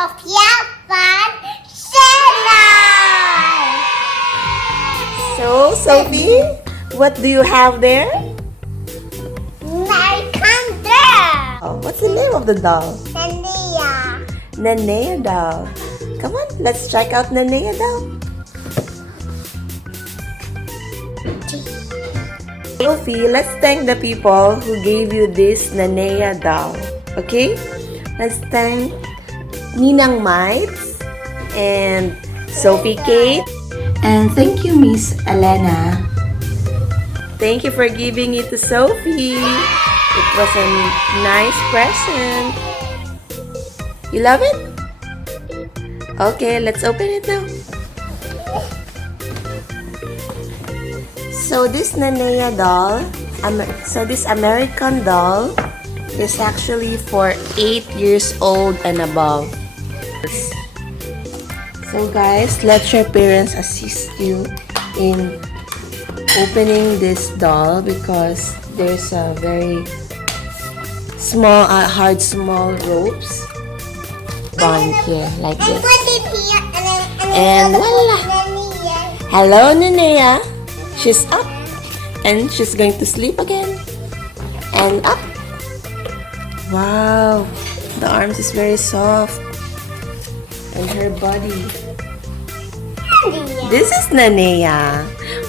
Sophia Fun Channel. So, Sophie, what do you have there? American Girl. Oh, what's the name of the doll? Nanea. Nanea doll. Come on, let's check out Nanea doll. Sophie, let's thank the people who gave you this Nanea doll. Okay? Let's thank Ninang Mites and Sophie Kate. And thank you, Miss Elena. Thank you for giving it to Sophie. It was a nice present. You love it? Okay, let's open it now. So this Nanea doll, this American doll is actually for 8 years old and above. So guys, let your parents assist you in opening this doll because there's a very small, small ropes on here like this. And voila! Hello, Nanea. She's up and she's going to sleep again. And up. Wow, the arms is very soft. And her body. This is Nanea.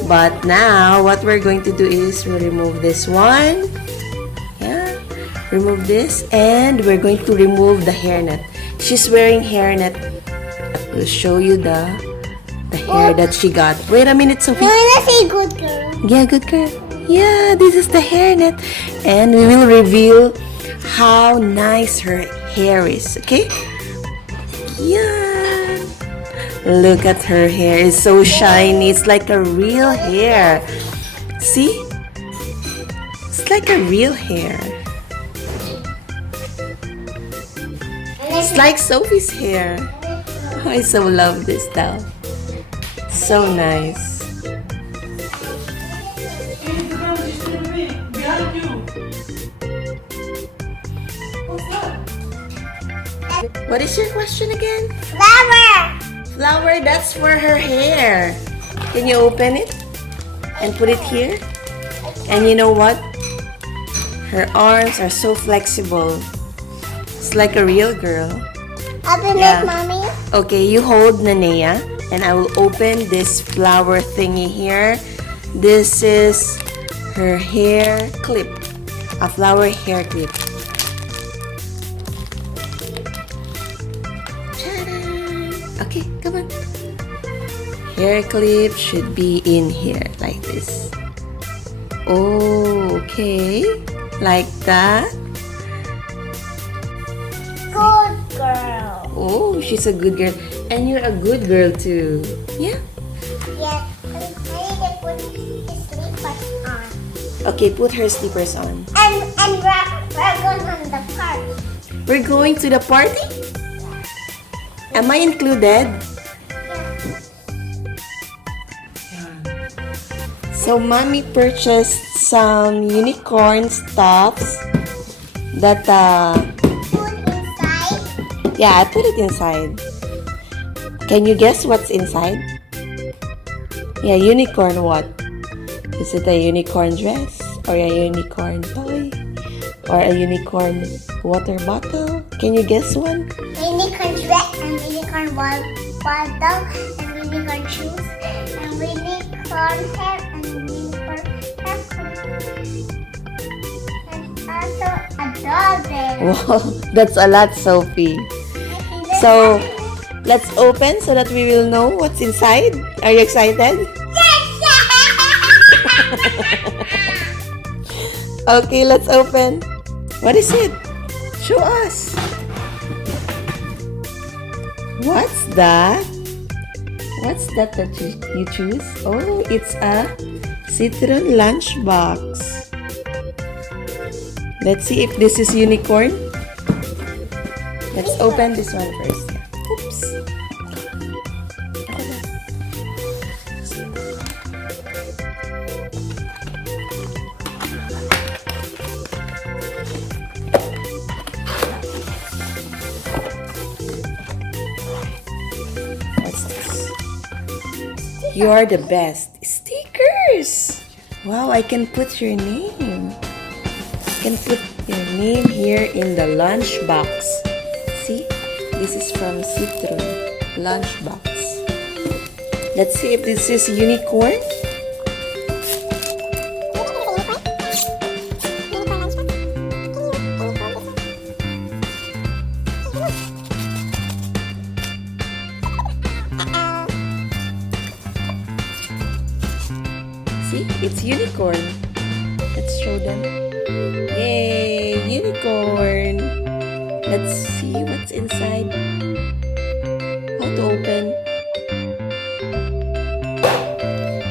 But now, what we're going to do is we'll remove this one. Yeah, remove this. And we're going to remove the hairnet. She's wearing hairnet. We'll show you the hair that she got. Wait a minute, Sophie. That's a good girl. Yeah, good girl. Yeah, this is the hairnet. And we will reveal how nice her hair is, okay? Yeah. Look at her hair. It's so shiny. It's like a real hair. See? It's like a real hair. It's like Sophie's hair. I so love this doll. So nice. What is your question again? Flower. Flower, that's for her hair. Can you open it and put it here? And you know what? Her arms are so flexible. It's like a real girl. Open Yeah. it, mommy. Okay, you hold Nanea and I will open this flower thingy here. This is her hair clip. A flower hair clip. Okay, come on. Hair clip should be in here like this. Oh, okay. Like that. Good girl. Oh, she's a good girl. And you're a good girl too. Yeah? Yes. I need to put his slippers on. Okay, put her slippers on. And we're going on the park. We're going to the party? Am I included? So, Mommy purchased some unicorn stuffs that, Put inside. yeah, I put it inside. Can you guess what's inside? Yeah, unicorn what? Is it a unicorn dress? Or a unicorn toy? Or a unicorn water bottle? Can you guess one? Unicorn dress and unicorn bottle and unicorn shoes and unicorn hair and unicorn haircut. And also a doll there. Wow, that's a lot, Sophie. So, let's open so that we will know what's inside. Are you excited? Okay, let's open. What is it? Show us. What's that? What's that you choose? Oh, it's a citron lunchbox. Let's see if this is unicorn. Let's open this one first. Oops. You are the best. Stickers! Wow, I can put your name. I can put your name here in the lunchbox. See? This is from Citron. Lunchbox. Let's see if this is unicorn. See, it's unicorn. Let's show them. Yay, unicorn. Let's see what's inside. How to open.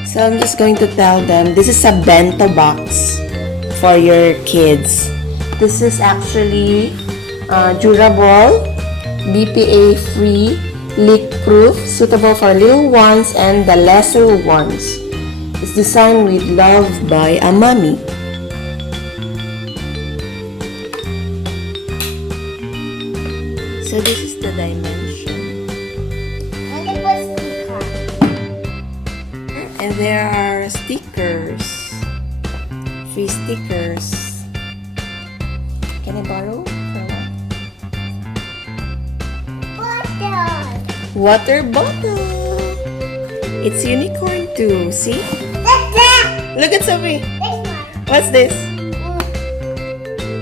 So I'm just going to tell them this is a bento box for your kids. This is actually durable, BPA-free, leak-proof, suitable for little ones and the lesser ones. It's designed with love by a mommy. So this is the dimension. And it was sticker. And there are stickers. Free stickers. Can I borrow? For what? Bottle. Water bottle. It's unicorn too. See? That's that. Look at Sophie. This one. What's this?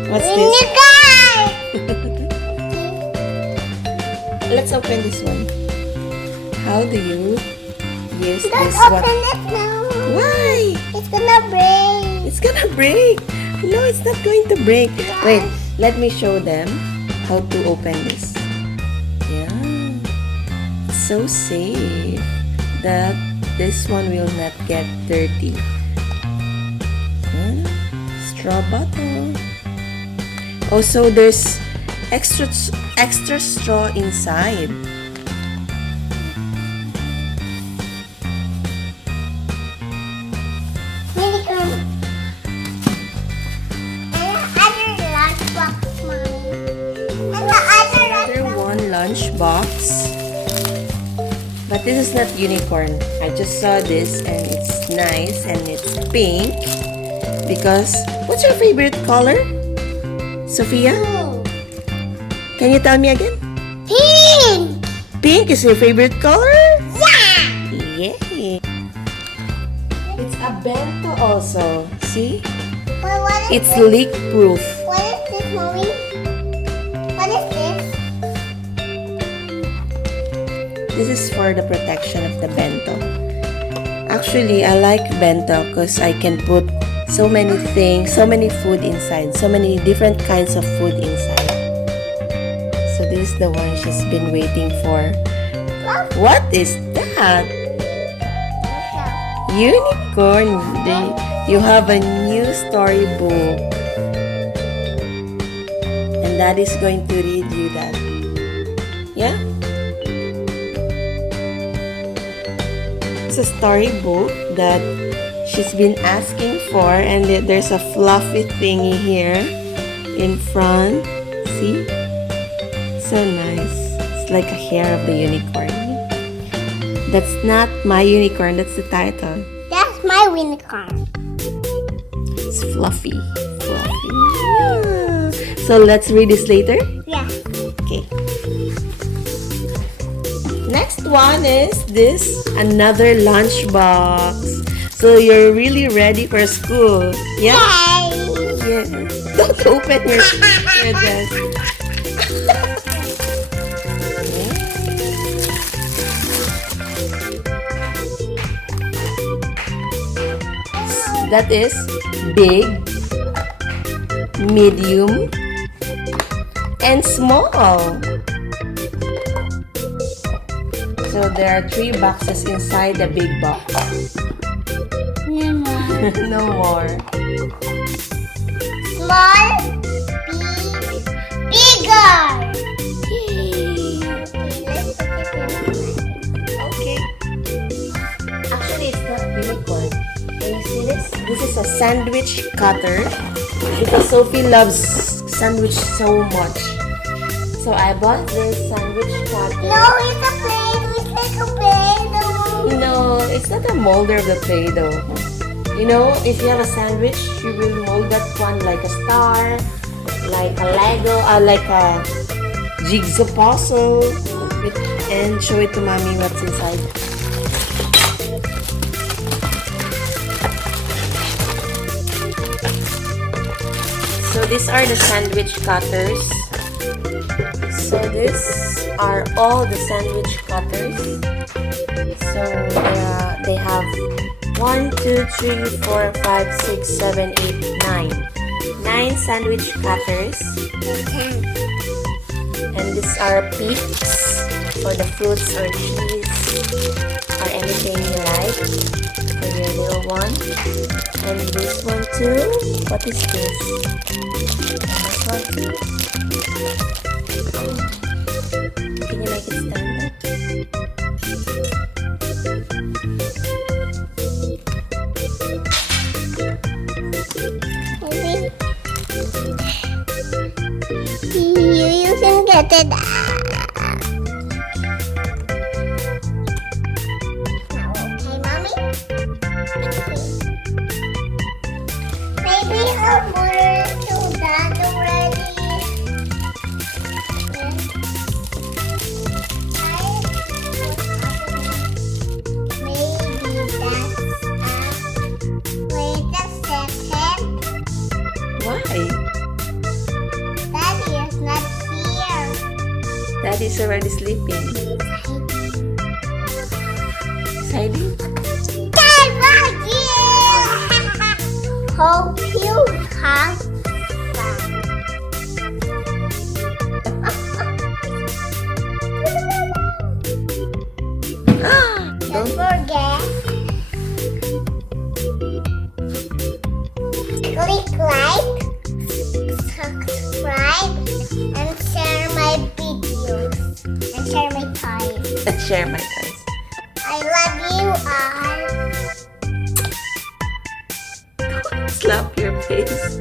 What's this? Unicorn. Let's open this one. How do you use Don't this open one? it now. Why? It's gonna break. It's gonna break. No, it's not going to break. Wait, let me show them how to open this. Yeah. It's so safe that this one will not get dirty. Yeah. Straw bottle. Also, there's extra straw inside. Unicorn. And the other lunchbox, mommy. And the other Another one lunchbox. But this is not unicorn. I just saw this and it's nice and it's pink. Because, what's your favorite color? Sophia? blue. Can you tell me again? Pink. Pink is your favorite color? Yeah. Yay! It's a bento also. See? But what is It's this? leak proof. What is this, mommy? What is this? This is for the protection of the bento. Actually, I like bento because I can put so many things, so many food inside, so many different kinds of food inside. So this is the one she's been waiting for. What is that? Unicorn. You have a new storybook. And Dad is going to read you that. Yeah? It's a storybook that she's been asking for, and there's a fluffy thingy here in front. See? So nice. It's like a hair of the unicorn. That's not my unicorn, that's the title. That's my unicorn. It's fluffy. Fluffy. Yeah. So let's read this later. Yeah. Okay. Next one is this, another lunchbox. So you're really ready for school. Yeah? Yay! Yeah. Don't open your dress. That is big, medium, and small. So there are 3 boxes inside the big box. No more. Small, big, bigger. Yay. Let's put it in. Okay. Actually, it's not unicorn. Can you see this? This is a sandwich cutter because Sophie loves sandwich so much. So I bought this sandwich cutter. No, it's a plate. It's like a plate. No, it's not a molder of the Play-Doh. You know, if you have a sandwich, you will mold that one like a star, like a Lego, like a jigsaw puzzle, and show it to mommy what's inside. So these are the sandwich cutters. So these are all the sandwich cutters. So they have 1, 2, 3, 4, 5, 6, 7, 8, 9. 9 sandwich cutters. And these are picks for the fruits or cheese or anything you like for your little one. And this one too. What is this? This one too. Can you make it stand up? You can get it. Okay, mommy. Maybe I'll put it to that already. Maybe that's wait a second. Why? Daddy is not here. Daddy's already sleeping. Hiding? Dad, hope you have fun. Don't forget, click like, subscribe, and share my videos, and share my toys. And share my toys. I love you all. Slap your face.